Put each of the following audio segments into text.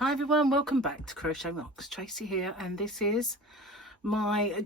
Hi everyone, welcome back to Crochet Rocks. Tracy here, and this is my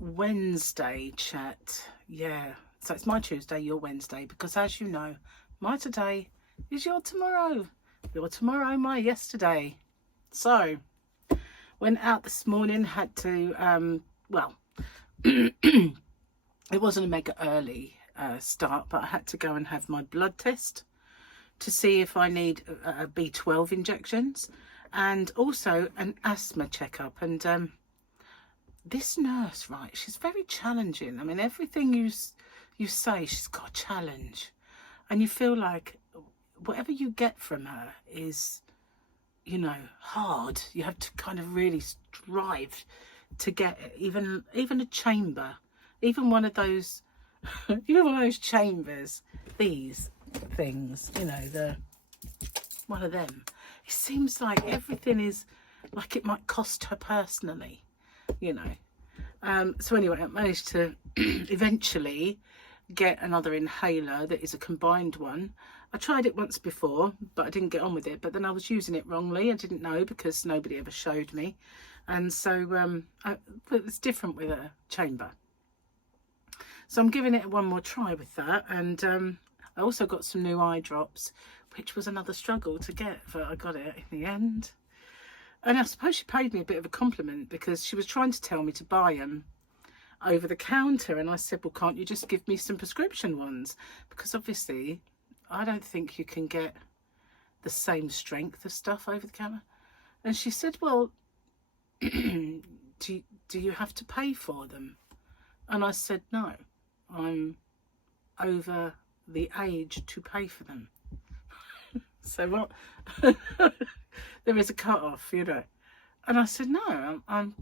Wednesday chat. Yeah, so it's my Tuesday, your Wednesday, because as you know, my today is your tomorrow. Your tomorrow, my yesterday. So, went out this morning, had to, well, it wasn't a mega early start, but I had to go and have my blood test to see if I need B12 injections and also an asthma checkup. And this nurse, right, she's very challenging. I mean, everything you say, she's got a challenge, and you feel like whatever you get from her is, you know, hard. You have to kind of really strive to get it. Even a chamber, even one of those even one of those chambers, these things, you know, one of them, it seems like everything is like it might cost her personally, you know. So anyway, I managed to eventually get another inhaler that is a combined one. I tried it once before, but I didn't get on with it. But then I was using it wrongly. I didn't know because nobody ever showed me, and so it's different with a chamber. So I'm giving it one more try with that, and I also got some new eye drops, which was another struggle to get, but I got it in the end. And I suppose she paid me a bit of a compliment because she was trying to tell me to buy them over the counter, and I said, well, can't you just give me some prescription ones? Because obviously I don't think you can get the same strength of stuff over the counter. And she said, well, do you have to pay for them? And I said, no, I'm over the age to pay for them. So what? There is a cut off, you know. And I said, no, I'm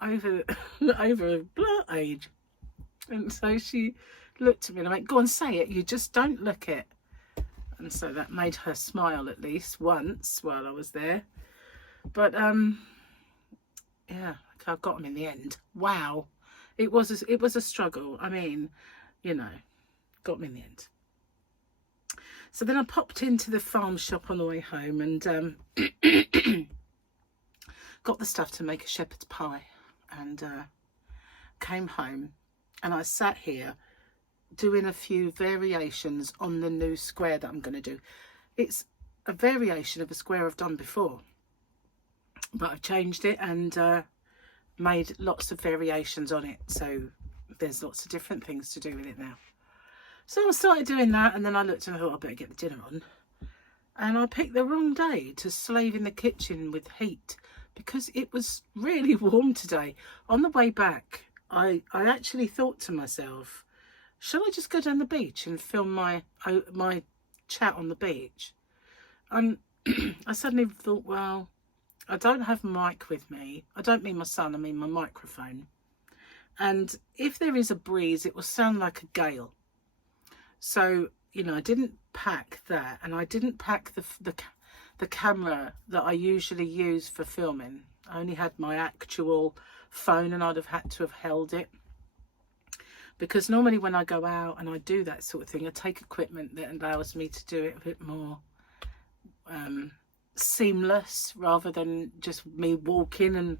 over over a age. And so she looked at me and I went, go on, say it, you just don't look it. And so that made her smile at least once while I was there. But yeah, I got them in the end. Wow. It was a struggle. I mean, you know, got them in the end. So then I popped into the farm shop on the way home and got the stuff to make a shepherd's pie, and came home and I sat here doing a few variations on the new square that I'm going to do. It's a variation of a square I've done before, but I've changed it and made lots of variations on it, so there's lots of different things to do with it now. So I started doing that, and then I looked and I thought I better get the dinner on, and I picked the wrong day to slave in the kitchen with heat because it was really warm today. On the way back, I actually thought to myself, shall I just go down the beach and film my chat on the beach? And I suddenly thought, well, I don't have a mic with me. I don't mean my son, I mean my microphone. And if there is a breeze, it will sound like a gale. So, you know, I didn't pack that, and I didn't pack the camera that I usually use for filming. I only had my actual phone, and I'd have had to have held it. Because normally when I go out and I do that sort of thing, I take equipment that allows me to do it a bit more seamless rather than just me walking and,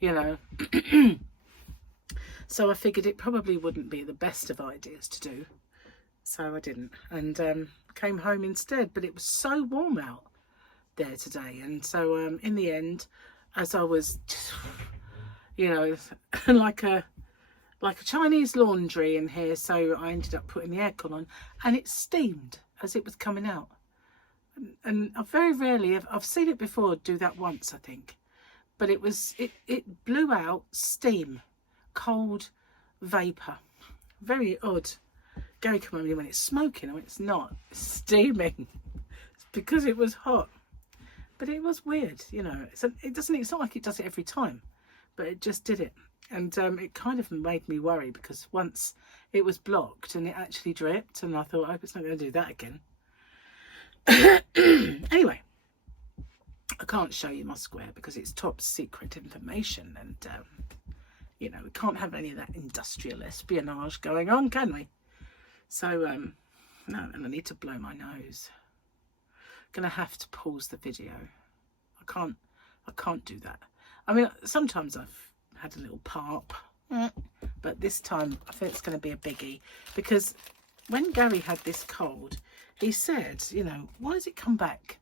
you know. So I figured it probably wouldn't be the best of ideas to do. So I didn't, and came home instead. But it was so warm out there today, and so in the end, as I was, you know, like a Chinese laundry in here, so I ended up putting the aircon on, and it steamed as it was coming out. And I very rarely, I've seen it before do that once, I think, but it blew out steam, cold vapor, very odd. Gary came over when it's smoking. I went, it's not, it's steaming. It's because it was hot. But it was weird, you know. It's not like it does it every time, but it just did it. And it kind of made me worry because once it was blocked and it actually dripped, and I thought, I hope it's not going to do that again. Anyway, I can't show you my square because it's top secret information, and you know, we can't have any of that industrial espionage going on, can we? So no, and I need to blow my nose. I'm gonna have to pause the video. I I can't do that. I mean, sometimes I've had a little pop, but this time I think it's going to be a biggie, because when Gary had this cold, he said, you know, why does it come back?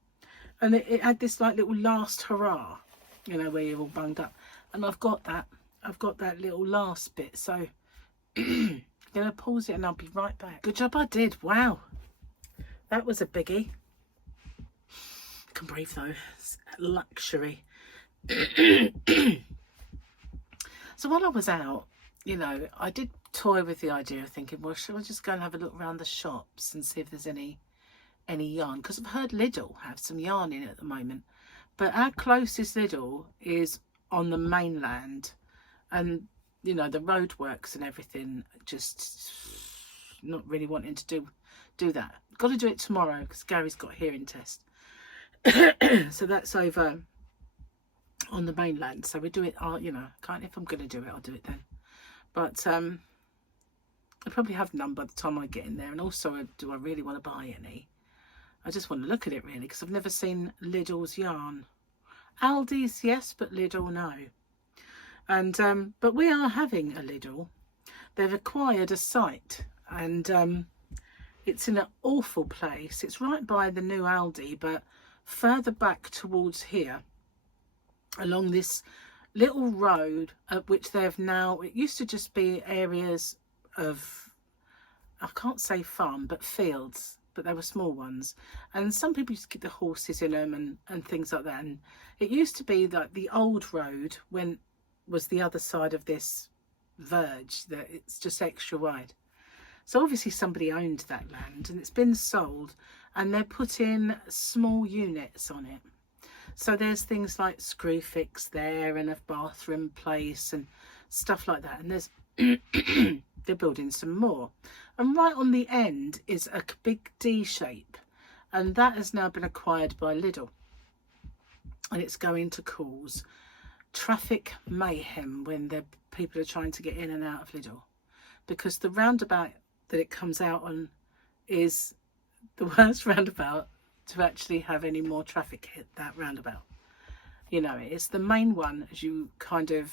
And it had this like little last hurrah, you know, where you're all bunged up. And I've got that little last bit. So I'm going to pause it and I'll be right back. Good job I did. Wow. That was a biggie. I can breathe though. It's a luxury. So while I was out, you know, I did toy with the idea of thinking, well, shall I just go and have a look around the shops and see if there's any yarn, because I've heard Lidl have some yarn in at the moment, but our closest Lidl is on the mainland, and you know, the roadworks and everything, just not really wanting to do that. Got to do it tomorrow because Gary's got a hearing test. So that's over on the mainland, so we do it, you know, can't, if I'm going to do it, I'll do it then. But I probably have none by the time I get in there. And also, do I really want to buy any? I just want to look at it really, because I've never seen Lidl's yarn. Aldi's, yes, but Lidl, no. And but we are having a Lidl. They've acquired a site, and it's in an awful place. It's right by the new Aldi, but further back towards here, along this little road, at which they have now, it used to just be areas of, I can't say farm, but fields, but they were small ones, and some people used to keep the horses in them and things like that. And it used to be like the old road when was the other side of this verge, that it's just extra wide. So obviously somebody owned that land and it's been sold, and they're putting small units on it. So there's things like Screwfix there, and a bathroom place and stuff like that. And there's they're building some more. And right on the end is a big D shape, and that has now been acquired by Lidl. And it's going to cause traffic mayhem when the people are trying to get in and out of Lidl, because the roundabout that it comes out on is the worst roundabout to actually have any more traffic hit that roundabout. You know, it's the main one as you kind of,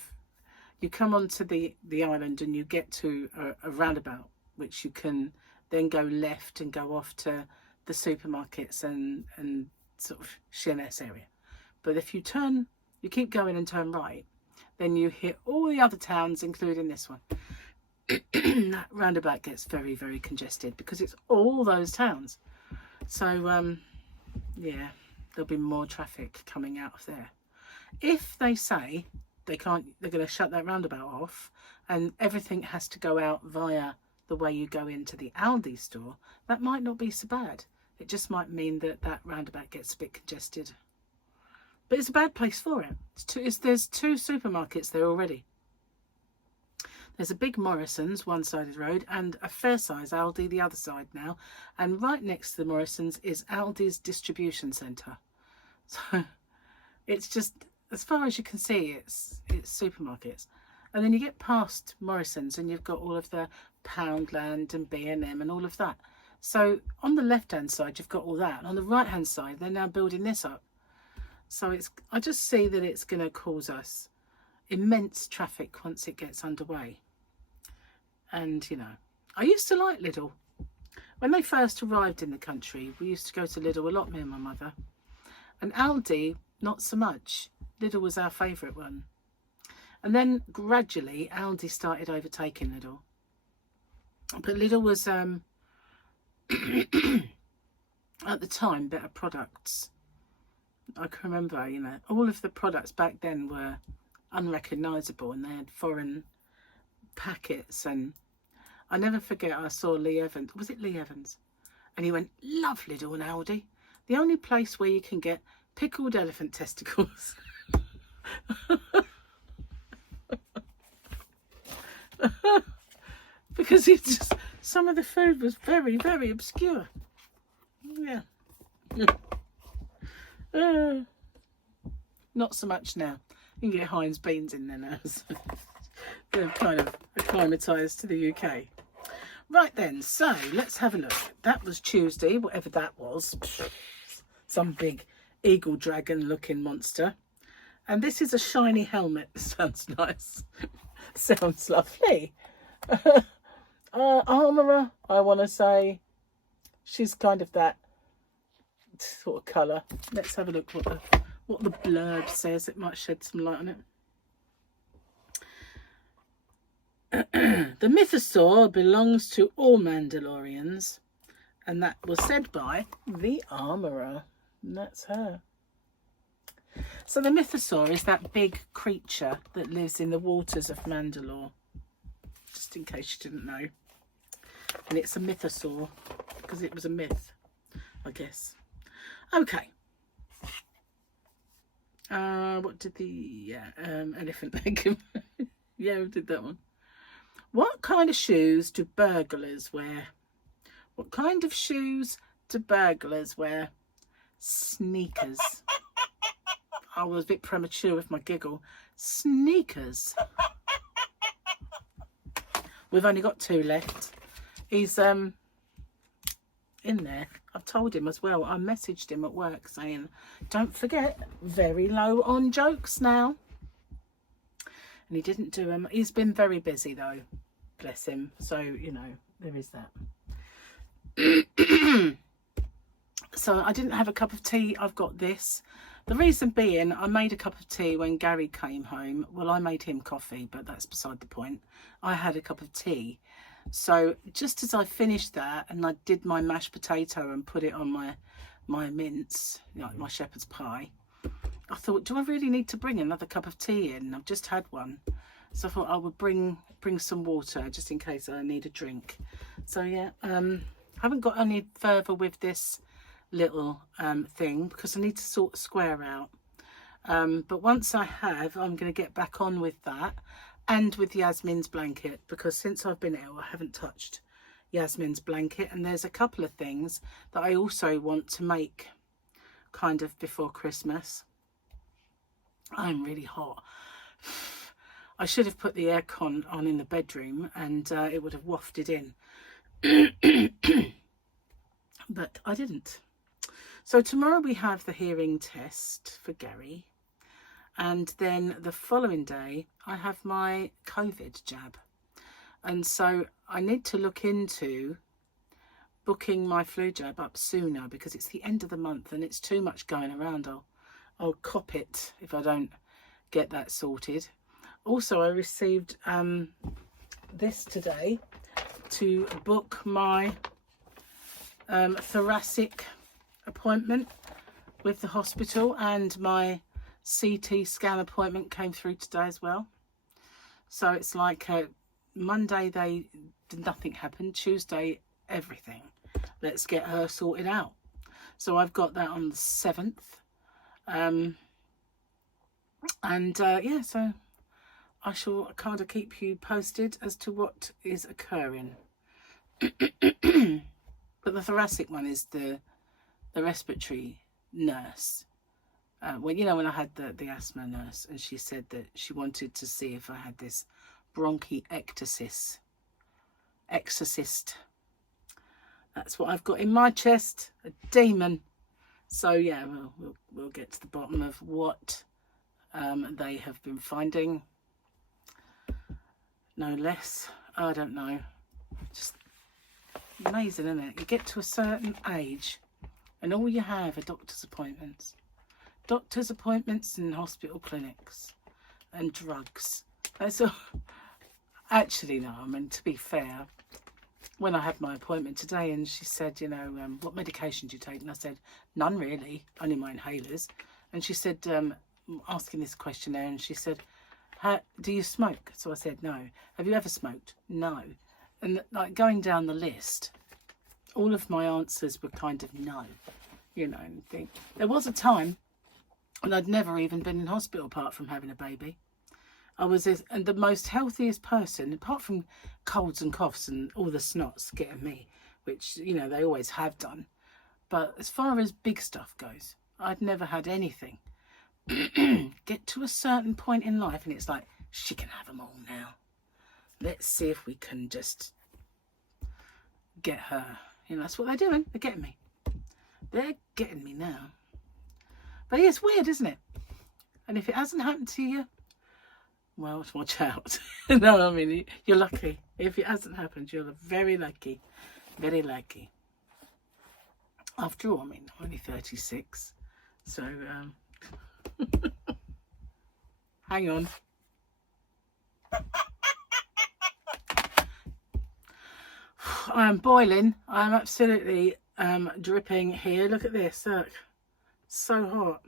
you come onto the island and you get to a roundabout, which you can then go left and go off to the supermarkets and sort of Sheerness area. But if you turn, you keep going and turn right, then you hit all the other towns, including this one. That roundabout gets very, very congested because it's all those towns. So yeah, there'll be more traffic coming out of there. If they say they can't, they're going to shut that roundabout off and everything has to go out via the way you go into the Aldi store, that might not be so bad. It just might mean that that roundabout gets a bit congested. But it's a bad place for it. There's two supermarkets there already. There's a big Morrison's one side of the road and a fair size Aldi the other side now. And right next to the Morrison's is Aldi's distribution centre. So it's just, as far as you can see, it's supermarkets. And then you get past Morrison's and you've got all of the Poundland and B&M and all of that. So on the left hand side you've got all that, and on the right hand side they're now building this up. So I just see that it's going to cause us immense traffic once it gets underway. And you know, I used to like Lidl. When they first arrived in the country, we used to go to Lidl a lot, me and my mother. And Aldi, not so much. Lidl was our favourite one. And then gradually Aldi started overtaking Lidl. But Lidl was at the time better products. I can remember, you know, all of the products back then were unrecognisable and they had foreign packets. And I never forget, I saw Lee Evans, was it Lee Evans? And he went, love Lidl and Aldi. The only place where you can get pickled elephant testicles. Because it's just, some of the food was very, very obscure. Yeah. Not so much now. You can get Heinz beans in there now. So they're kind of acclimatised to the UK. Right then, so let's have a look. That was Tuesday, whatever that was. Some big eagle dragon looking monster. And this is a shiny helmet. Sounds nice. Sounds lovely. Armourer, I want to say. She's kind of that sort of colour. Let's have a look what the blurb says. It might shed some light on it. The mythosaur belongs to all Mandalorians, and that was said by the Armourer. And that's her. So the mythosaur is that big creature that lives in the waters of Mandalore, just in case you didn't know. And it's a mythosaur because it was a myth, I guess. Okay. What did the elephant leg? Yeah, we did that one. What kind of shoes do burglars wear? What kind of shoes do burglars wear? Sneakers. I was a bit premature with my giggle. Sneakers. We've only got 2 left. He's in there. I've told him as well. I messaged him at work saying, don't forget, very low on jokes now. And he didn't do them. He's been very busy though. Bless him. So, you know, there is that. So I didn't have a cup of tea. I've got this. The reason being, I made a cup of tea when Gary came home. Well, I made him coffee, but that's beside the point. I had a cup of tea. So just as I finished that and I did my mashed potato and put it on my mince, like my shepherd's pie, I thought, do I really need to bring another cup of tea in? I've just had one. So I thought I would bring some water just in case I need a drink. So yeah, haven't got any further with this little thing because I need to sort the square out. But once I have, I'm going to get back on with that and with Yasmin's blanket, because since I've been ill I haven't touched Yasmin's blanket, and there's a couple of things that I also want to make kind of before Christmas. I'm really hot. I should have put the aircon on in the bedroom and it would have wafted in. But I didn't. So tomorrow we have the hearing test for Gary. And then the following day I have my COVID jab. And so I need to look into booking my flu jab up sooner, because it's the end of the month and it's too much going around. I'll cop it if I don't get that sorted. Also, I received this today to book my thoracic appointment with the hospital, and my CT scan appointment came through today as well. So it's like Monday nothing happened, Tuesday everything. Let's get her sorted out. So I've got that on the 7th. Yeah, so I shall kind of keep you posted as to what is occurring. But the thoracic one is the respiratory nurse. When I had the asthma nurse, and she said that she wanted to see if I had this bronchiectasis. Exorcist. That's what I've got in my chest, a demon. So yeah, we'll get to the bottom of what they have been finding. No less. I don't know. Just amazing, isn't it? You get to a certain age and all you have are doctor's appointments. Doctor's appointments and hospital clinics and drugs. That's all. Actually, no, I mean, to be fair, when I had my appointment today and she said, what medication do you take? And I said, none really, only my inhalers. And she said, asking this questionnaire, and she said, do you smoke? So I said, no. Have you ever smoked? No. And like going down the list, all of my answers were kind of no. There was a time when I'd never even been in hospital apart from having a baby. I was the most healthiest person, apart from colds and coughs and all the snots getting me, which, they always have done. But as far as big stuff goes, I'd never had anything. Get to a certain point in life and it's like, she can have them all now. Let's see if we can just get her. That's what they're doing. They're getting me. They're getting me now. But it's weird, isn't it? And if it hasn't happened to you, well, watch out. No, I mean, you're lucky. If it hasn't happened, you're very lucky. Very lucky. After all, I mean, I'm only 36. So, hang on. I am boiling. I am absolutely dripping here. Look at this. Look. So hot.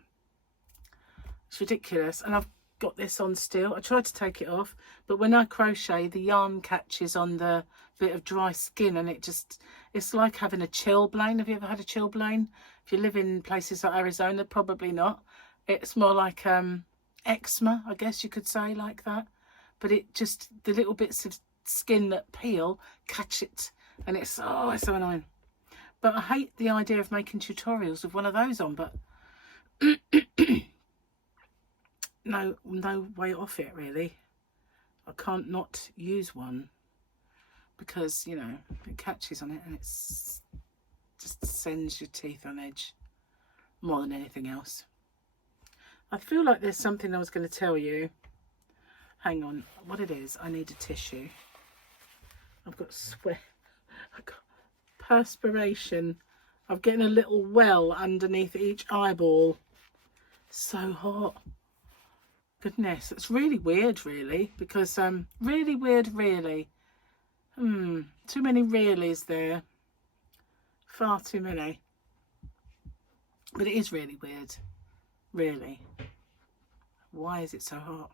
It's ridiculous. And I've got this on still. I tried to take it off, but when I crochet, the yarn catches on the bit of dry skin, and it's like having a chilblain. Have you ever had a chilblain? If you live in places like Arizona, probably not. It's more like eczema, I guess you could say, like that. But it just, the little bits of skin that peel catch it, and it's so annoying. But I hate the idea of making tutorials with one of those on, but no way off it, really. I can't not use one because, you know, it catches on it and it's just sends your teeth on edge more than anything else. I feel like there's something I was going to tell you. Hang on, what it is, I need a tissue. I've got sweat, I've got perspiration. I'm getting a little well underneath each eyeball. So hot. Goodness, it's really weird, really, because really weird, really. Too many reallys there. Far too many. But it is really weird. Really. Why is it so hot?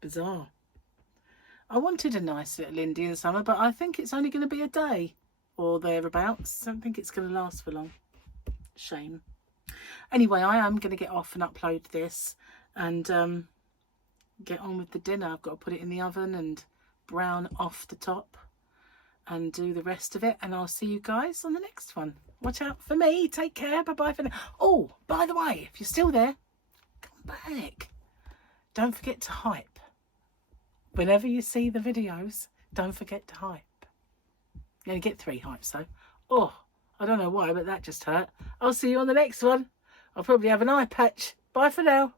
Bizarre. I wanted a nice little Indian summer, but I think it's only going to be a day or thereabouts. I don't think it's going to last for long. Shame. Anyway, I am going to get off and upload this and get on with the dinner. I've got to put it in the oven and brown off the top and do the rest of it. And I'll see you guys on the next one. Watch out for me. Take care. Bye-bye for now. Oh, by the way, if you're still there, come back. Don't forget to hype. Whenever you see the videos, don't forget to hype. You only get 3 hypes though. Oh, I don't know why, but that just hurt. I'll see you on the next one. I'll probably have an eye patch. Bye for now.